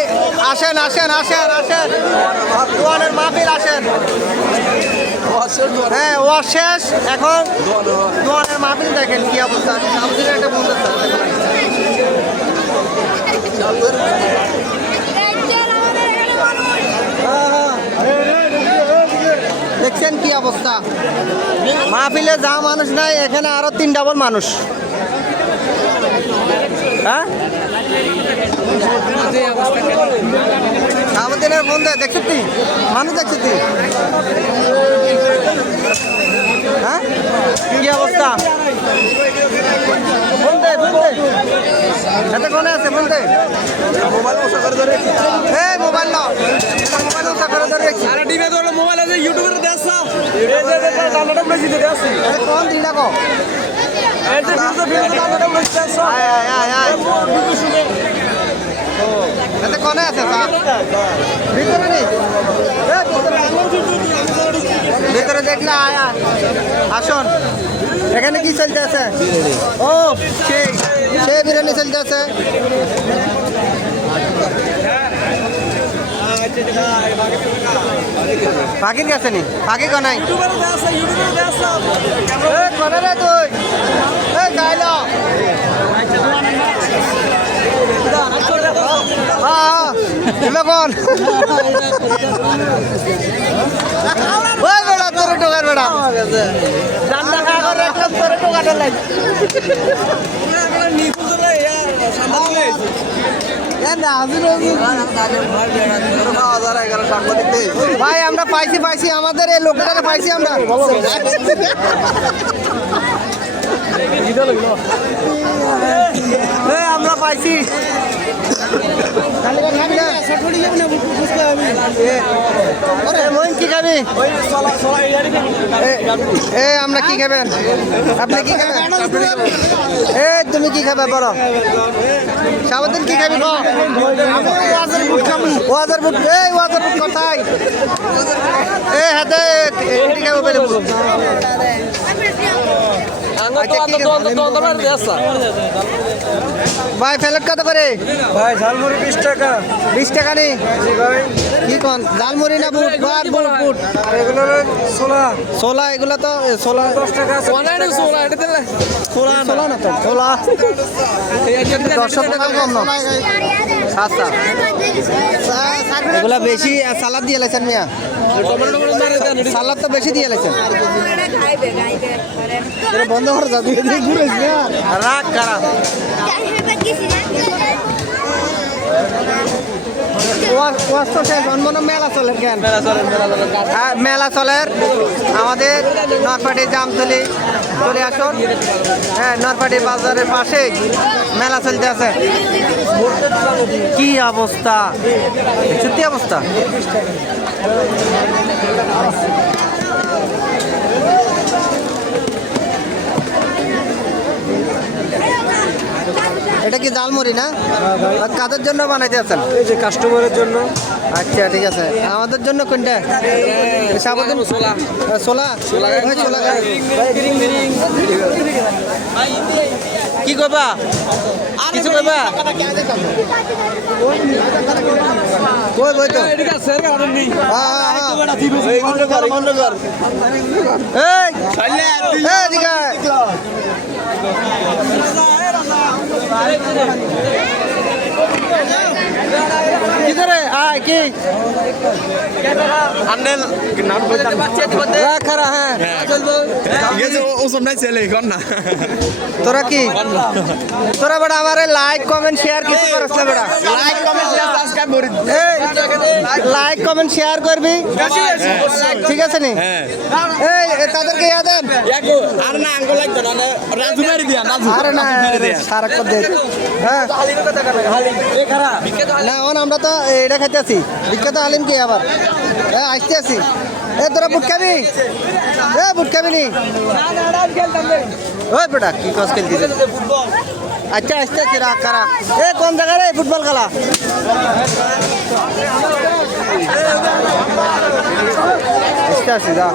এই আসেন আসেন আসেন আসেন। দোয়ানের মাহফিল আসেন। হ্যাঁ ওয়ার শেষ। এখন দোয়ানের মাহফিল দেখেন কি অবস্থা। সামনের একটা বন্ধু দেখছেন কি অবস্থা? মাহফিলে যা মানুষ নাই, এখানে আরও তিন ডাবল মানুষ। হ্যাঁ? আমাদের ফোন দেয় দেখছ তুই মানুষ দেখছ তুই হ্যাঁ কি অবস্থা ফোন দে ফোন দে এতে কোনে আছে ফোন দে মোবাইল বসা করে ধরে এই মোবাইল নাও মোবাইল বসা করে ধরে আরে টিভি তো মোবাইল আছে ইউটিউবে দেখ এই যে এটা ডাউনলোড করে দিতে দেখ আরে কোন দিন দেখো এই যে ভিডিও ভিডিও ডাউনলোড করে দেখ আয় আয় আয় আয় এতে কোনে আছে ভিতরে নেই? ভিতরে দেখলে আয় আসুন। এখানে কি চলতে আছে ও, সেই সেই বিরিয়ানি চলতে আছে পাখির কাছে নি পাখি কোনাই ইউটিউবে দেখ ইউটিউবে দেখ এ কোনে রে তুই এ গাইল এবার কোন? ওই বেড়া তোর টোকার বেড়া। রান্না খাওয়া করে রাখলাম তোর টোকাটা লাগ নিপুজ রে यार সামনে ভাই আমরা পাইছি পাইছি আমাদের এই লোকটা পাইছি আমরা। আমরা পাইছি এ, মহিন কি খাবি? এ- আমরা কি খাবেন? আপনি কি খাবেন? এ তুমি কি খাবে? বলো। সাবধান কি খাবি? ওয়াজার বুট খাব ওয়াজার বুট এই ওয়াজার বুট কোথায় এ হাতে এটি খাব ভাই ফেলেট কত করে? ভাই ঝালমুড়ি 20 টাকা। বিশ টাকা নেই? কি কোন ঝালমুড়ি না বুট? বুট বুট। বুট আর এগুলো সোলা সোলা এগুলো তো সোলা দশ টাকা সোলা এটা সোলা এটা দিলে। সোলা সোলা না তো। সোলা দর্শক টাকা কম না এগুলা বেশি সালাদ দিয়ে মিয়া। সালাদ তো বেশি দিয়ে এটা বন্ধ করে যা দিয়ে দিয়ে ঘুরে রাগ তো শেষ অন্য মেলা চলে কেন? হ্যাঁ, মেলা চলের আমাদের নরপাটি জামতলি। চলে আসুন হ্যাঁ নরপাটি বাজারের পাশে মেলা চলতে আছে। কি অবস্থা? সত্যি অবস্থা এটা কি জালমুড়ি না? আর কাদের জন্য বানাইতে আছেন এই যে কাস্টমারের জন্য। আচ্ছা ঠিক আছে। আমাদের জন্য কোনটা? সাবধান সোলা সোলা ওই সোলা গাড়ি। কি করবা কিছু করবা কই বই তো? এদিকে আছে এর কারণ নেই। হ্যাঁ, হ্যাঁ, হ্যাঁ। এই, এদিকে আয়। কি? করে আয় কি আন্ডেল নাম রাখ খারা হ্যাঁ। ওসব নাই ছেলে এখন না। তোরা কি? তোরা বেটা আমারে লাইক কমেন্ট শেয়ার কিছু করছ না বেটা লাইক কমেন্ট সাবস্ক্রাইব করে। এই লাইক কমেন্ট শেয়ার করবি? ঠিক আছে নি? এই এ তাদেরকে ইয়া দেন। আর না আঙ্গুল লাগতো না রাজু মারি দিয়া রাজু। আরে না সারাক করে দে হ্যাঁ? না আমরা তো এটা খাইতে আছি বিখ্যাত আলিম কি আবার? হ্যাঁ আসতে আছি এ তোরা বুট খাবি? এ বুট খাবি নি? ওই বেটা কি কস খেলতি আচ্ছা আসতে আছি রাখ কারা এ কোন জায়গায় রে ফুটবল খেলা? আসতে আছি যা